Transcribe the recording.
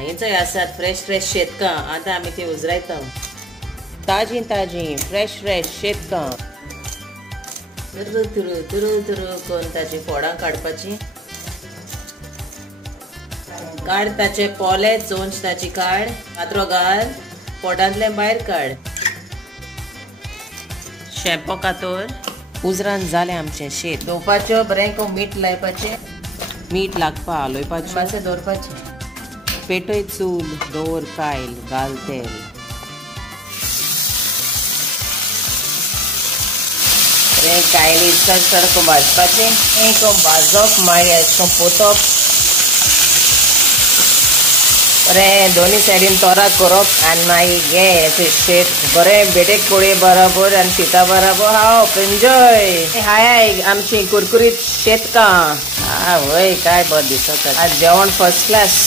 हिंचोय आसात fresh fresh शेतकां आतां आमी ती उजरायता ताजी ताजी फ्रेश फ्रेश शेतकां तुरु तुरु तुरु तुरु करून ताची फोडां काडपाची काड ताचे पोले चोंच ताची काड कातरो घाल पोटांतले भायर काड शेंपो कातोर उजरान जालें आमचें शेत धुवपाच्यो बरें को मीठ लायपाचें मीठ लागपा हालोवपाचें मातशें दवरपाचें पेटय चूल दवर कायल घाल तेल बरें कायली सारको भाजपाचें एक भाजप मागीर अशें करून पोतप बरें दोनी सायडीन तोराक करप आनी मागीर घे अशें शेत बरें बेटेक कोळये बरोबर आनी शीता बरोबर खावप एन्जॉय हाय आमची कुरकुरीत शेतकां आवय काय बरें दिसता आज जेवण फर्स्ट क्लास